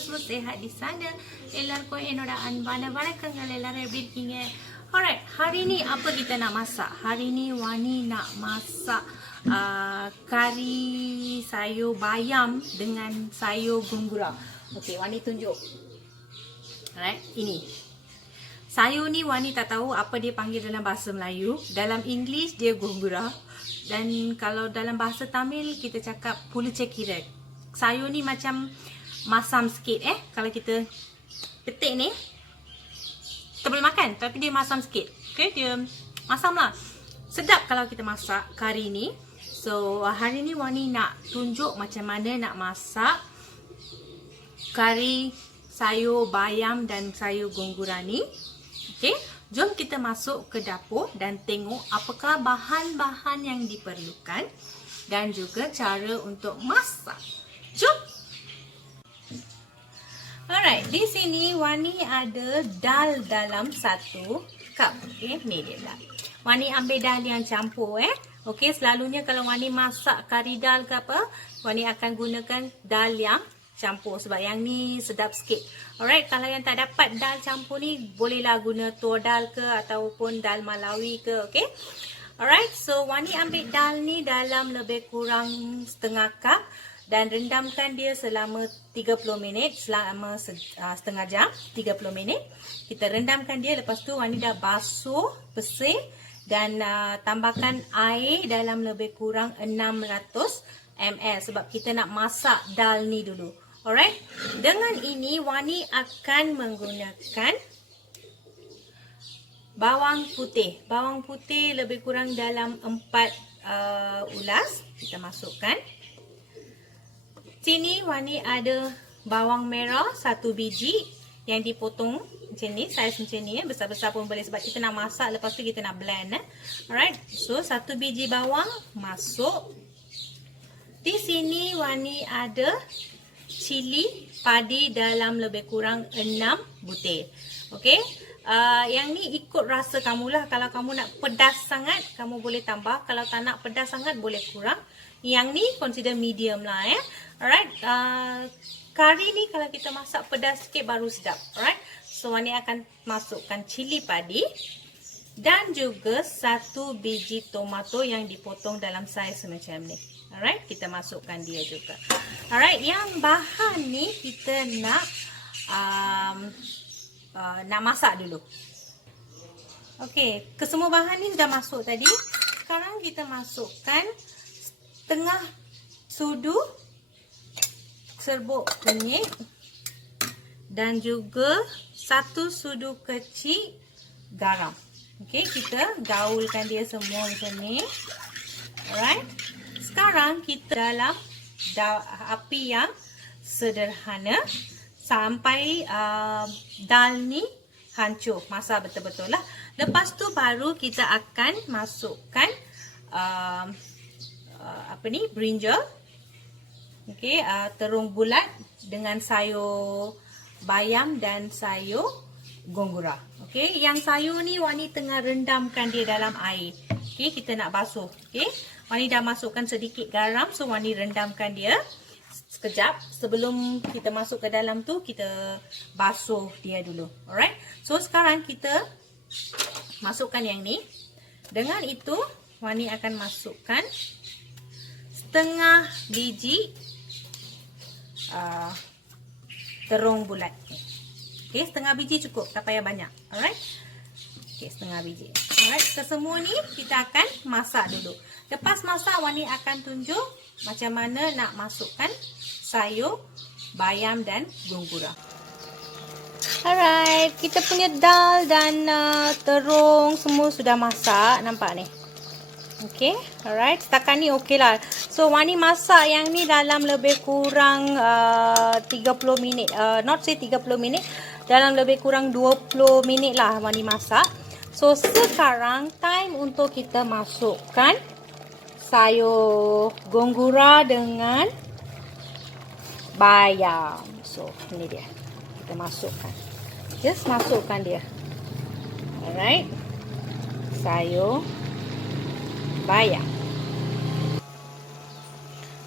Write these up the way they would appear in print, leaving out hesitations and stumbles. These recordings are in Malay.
semua sihat di sana. Ellarko என்னோட அன்பான வணக்கங்கள். எல்லாரும் எப்படி இருக்கீங்க? Alright, hari ni apa kita nak masak? Hari ni Wani nak masak kari sayur bayam dengan sayur gungura. Okey, Wani tunjuk. Alright, ini. Sayur ni Wani tak tahu apa dia panggil dalam bahasa Melayu. Dalam English dia gungura. Dan kalau dalam bahasa Tamil kita cakap pulucekirat. Sayur ni macam masam sikit kalau kita petik ni kita boleh makan tapi dia masam sikit. Okay, dia masam lah. Sedap kalau kita masak kari ni. So hari ni Wani nak tunjuk macam mana nak masak kari sayur bayam dan sayur gungura ni. Okay, jom kita masuk ke dapur dan tengok apakah bahan-bahan yang diperlukan dan juga cara untuk masak. Jom! Alright, di sini Wani ada dal dalam 1 cup. Okay, ni dia dal. Wani ambil dal yang campur Okay, selalunya kalau Wani masak kari dal ke apa, Wani akan gunakan dal yang campur sebab yang ni sedap sikit. Alright, kalau yang tak dapat dal campur ni, bolehlah guna tuor dal ke ataupun dal malawi ke, okay? Alright, so Wani ambil dal ni dalam lebih kurang setengah cup dan rendamkan dia selama 30 minit, selama setengah jam, 30 minit. Kita rendamkan dia, lepas tu Wani dah basuh, bersih dan tambahkan air dalam lebih kurang 600 ml sebab kita nak masak dal ni dulu. Alright, dengan ini Wani akan menggunakan bawang putih. Bawang putih lebih kurang dalam 4 ulas. Kita masukkan. Sini Wani ada bawang merah 1 biji yang dipotong macam ni, saiz macam ni besar-besar pun boleh sebab kita nak masak, lepas tu kita nak blend Alright, so 1 biji bawang masuk. Di sini Wani ada cili padi dalam lebih kurang 6 butir. Okey. Yang ni ikut rasa kamulah. Kalau kamu nak pedas sangat, kamu boleh tambah. Kalau tak nak pedas sangat, boleh kurang. Yang ni consider medium lah Alright. Kari ni kalau kita masak pedas sikit baru sedap. Alright. So Wani akan masukkan cili padi dan juga 1 biji tomato yang dipotong dalam saiz macam ni. Alright, kita masukkan dia juga. Alright, yang bahan ni kita nak masak dulu. Okey, kesemua bahan ni sudah masuk tadi. Sekarang kita masukkan setengah sudu serbuk kunyit dan juga 1 sudu kecil garam. Okey, kita gaulkan dia semua macam ni. Alright. Sekarang kita dalam api yang sederhana sampai dal ni hancur, masak betul-betul lah. Lepas tu baru kita akan masukkan brinjal. Okey, terung bulat dengan sayur bayam dan sayur gongura. Okey, yang sayur ni Wani tengah rendamkan dia dalam air. Okey, kita nak basuh. Okey, Wani dah masukkan sedikit garam, so Wani rendamkan dia sekejap. Sebelum kita masuk ke dalam tu, kita basuh dia dulu. Alright, so sekarang kita masukkan yang ni. Dengan itu Wani akan masukkan setengah biji terung bulat. Okey, setengah biji cukup, tak payah banyak. Alright. Okey, setengah biji. Alright, kesemua ni kita akan masak dulu. Lepas masak, Wani akan tunjuk macam mana nak masukkan sayur bayam dan gungura. Alright, kita punya dal dan terung semua sudah masak, nampak ni. Okey, alright, setakat ni okey lah. So Wani masak yang ni dalam lebih kurang 30 minit. Not say 30 minit, dalam lebih kurang 20 minit lah Wani masak. So sekarang time untuk kita masukkan sayur gongura dengan bayam. So ini dia, kita masukkan. Just masukkan dia. Alright, sayur bayam.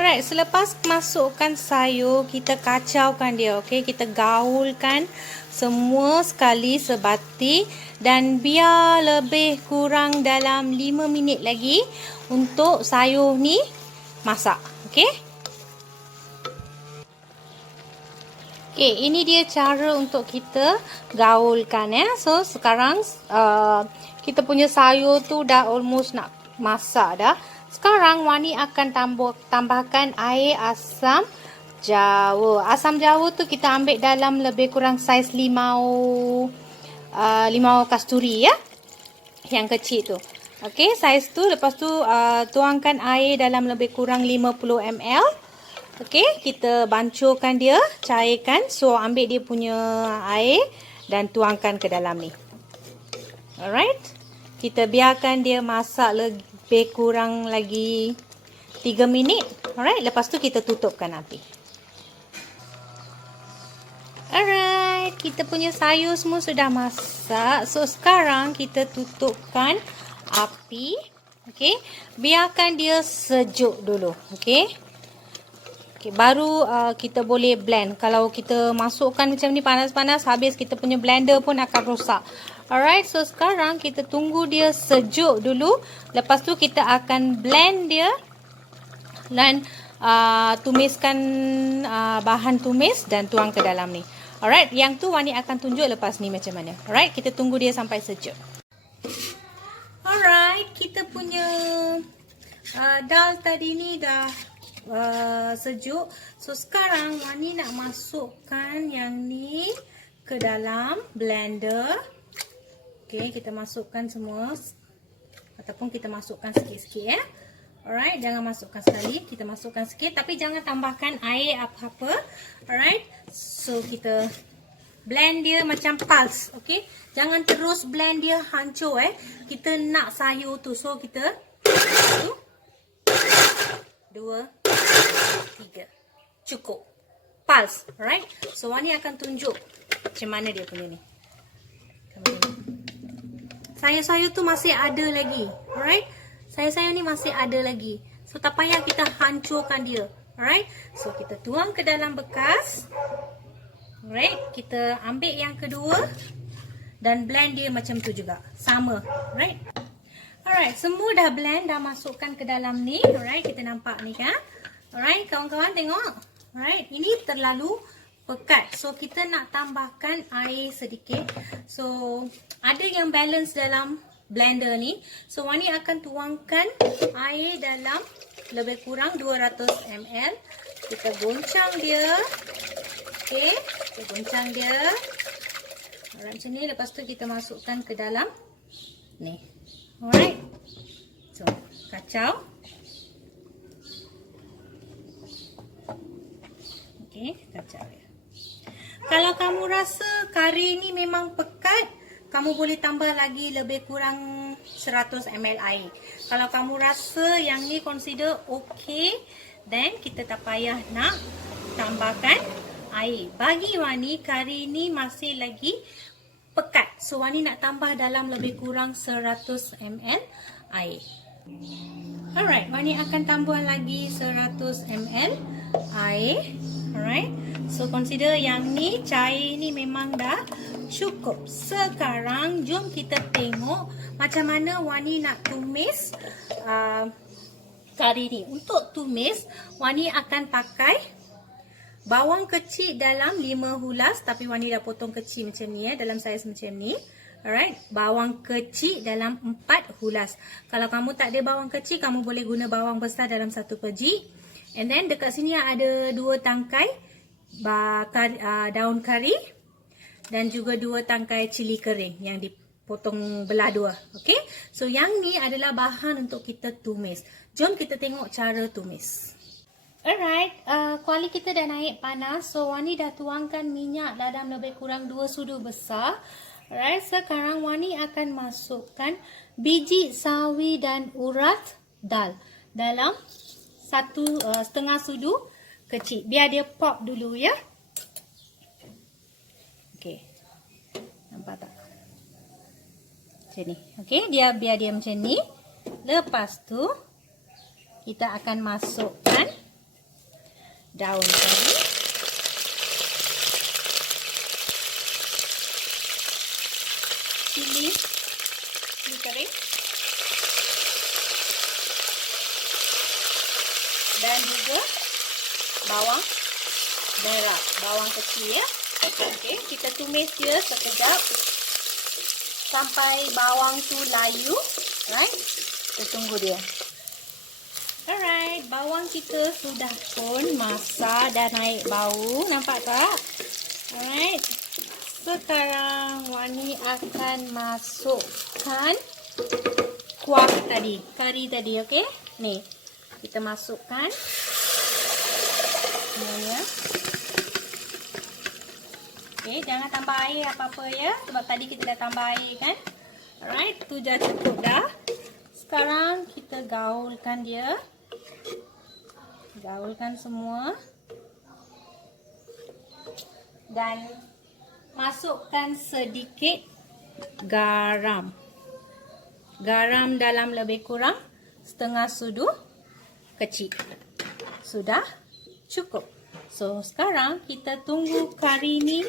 Alright, selepas masukkan sayur, kita kacaukan dia, okey? Kita gaulkan semua sekali sebati dan biar lebih kurang dalam 5 minit lagi untuk sayur ni masak, okey? Okey, ini dia cara untuk kita gaulkan ya. So, sekarang kita punya sayur tu dah almost nak masak dah. Sekarang Wani akan tambahkan air asam jawa. Asam jawa tu kita ambil dalam lebih kurang saiz limau kasturi ya. Yang kecil tu. Okey, saiz tu. Lepas tu tuangkan air dalam lebih kurang 50 ml. Okey, kita bancurkan dia, cairkan. So, ambil dia punya air dan tuangkan ke dalam ni. Alright. Kita biarkan dia masak lebih kurang lagi 3 minit. Alright, lepas tu kita tutupkan api. Alright, kita punya sayur semua sudah masak. So, sekarang kita tutupkan api. Okey, biarkan dia sejuk dulu. Okey. Okay, baru kita boleh blend. Kalau kita masukkan macam ni panas-panas, habis kita punya blender pun akan rosak. Alright, so sekarang kita tunggu dia sejuk dulu. Lepas tu kita akan blend dia dan tumiskan bahan tumis dan tuang ke dalam ni. Alright, yang tu Wani akan tunjuk lepas ni macam mana. Alright, kita tunggu dia sampai sejuk. Alright, kita punya dal tadi ni dah sejuk. So sekarang Wani nak masukkan yang ni ke dalam blender. Okey, kita masukkan semua ataupun kita masukkan sikit-sikit ya. Alright, jangan masukkan sekali, kita masukkan sikit tapi jangan tambahkan air apa-apa. Alright. So kita blend dia macam pulse, okey? Jangan terus blend dia hancur Kita nak sayur tu. So kita 1 2 3. Cukup. Pulse, alright? So Wani akan tunjuk macam mana dia punya ni. Sayur-sayur tu masih ada lagi. Alright? Sayur-sayur ni masih ada lagi. So tak payah kita hancurkan dia. Alright? So kita tuang ke dalam bekas. Alright? Kita ambil yang kedua dan blend dia macam tu juga. Sama. Alright? Alright, semua dah blend, dah masukkan ke dalam ni. Alright, kita nampak ni kan? Alright, kawan-kawan tengok. Alright, ini terlalu pekat. So kita nak tambahkan air sedikit. So ada yang balance dalam blender ni. So Wani akan tuangkan air dalam lebih kurang 200 ml. Kita goncang dia. Okey, kita goncang dia. Alright, macam ni. Lepas tu kita masukkan ke dalam ni. Alright. So, kacau. Okey, kacau dia. Kalau kamu rasa kari ni memang pekat, kamu boleh tambah lagi lebih kurang 100 ml air. Kalau kamu rasa yang ni consider okey, then kita tak payah nak tambahkan air. Bagi Wani, kari ni masih lagi pekat. So Wani nak tambah dalam lebih kurang 100 ml air. Alright, Wani akan tambah lagi 100 ml air. Alright, so consider yang ni cair ni memang dah cukup. Sekarang jom kita tengok macam mana Wani nak tumis kari ni. Untuk tumis, Wani akan pakai bawang kecil dalam 5 hulas. Tapi Wani dah potong kecil macam ni dalam saiz macam ni. Alright, bawang kecil dalam 4 hulas. Kalau kamu tak ada bawang kecil, kamu boleh guna bawang besar dalam 1 biji. And then dekat sini ada 2 tangkai daun kari dan juga 2 tangkai cili kering yang dipotong belah 2. Okey, so yang ni adalah bahan untuk kita tumis. Jom kita tengok cara tumis. Alright, kuali kita dah naik panas. So Wani dah tuangkan minyak dalam lebih kurang 2 sudu besar. Alright, sekarang Wani akan masukkan biji sawi dan urat dal dalam 1/2 sudu kecil. Biar dia pop dulu ya. Okey. Nampak tak? Macam ni. Okey, biar dia macam ni. Lepas tu kita akan masukkan daun kari. Cili kering. Dan juga bawang merah, bawang kecil ya. Okey, kita tumis dia sekejap sampai bawang tu layu, right? Kita tunggu dia. Alright, bawang kita sudah pun masak dan naik bau, nampak tak? Alright. Sekarang Wani akan masukkan kuah tadi, kari tadi, okey? Ni, kita masukkan semuanya. Okey, jangan tambah air apa-apa ya, sebab tadi kita dah tambah air kan. Alright, tu dah cukup dah. Sekarang kita gaulkan dia. Gaulkan semua. Dan masukkan sedikit garam. Garam dalam lebih kurang setengah sudu kecil. Sudah cukup. So, sekarang kita tunggu kari ni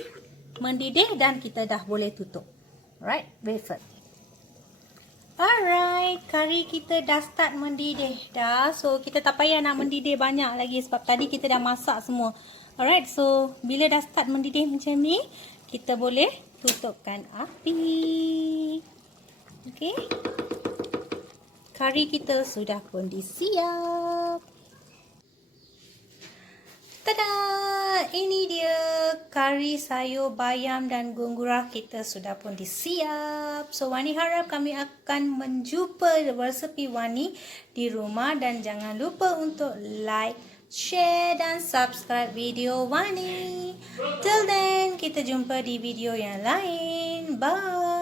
mendidih dan kita dah boleh tutup. Alright, wafer. Alright, kari kita dah start mendidih dah. So, kita tak payah nak mendidih banyak lagi sebab tadi kita dah masak semua. Alright, so bila dah start mendidih macam ni, kita boleh tutupkan api. Okay. Kari kita sudah pun disiap. Tada! Ini dia kari sayur bayam dan gungura kita sudah pun disiap. So, Wani harap kami akan menjumpa resepi Wani di rumah. Dan jangan lupa untuk like, share dan subscribe video Wani. Till then, kita jumpa di video yang lain. Bye!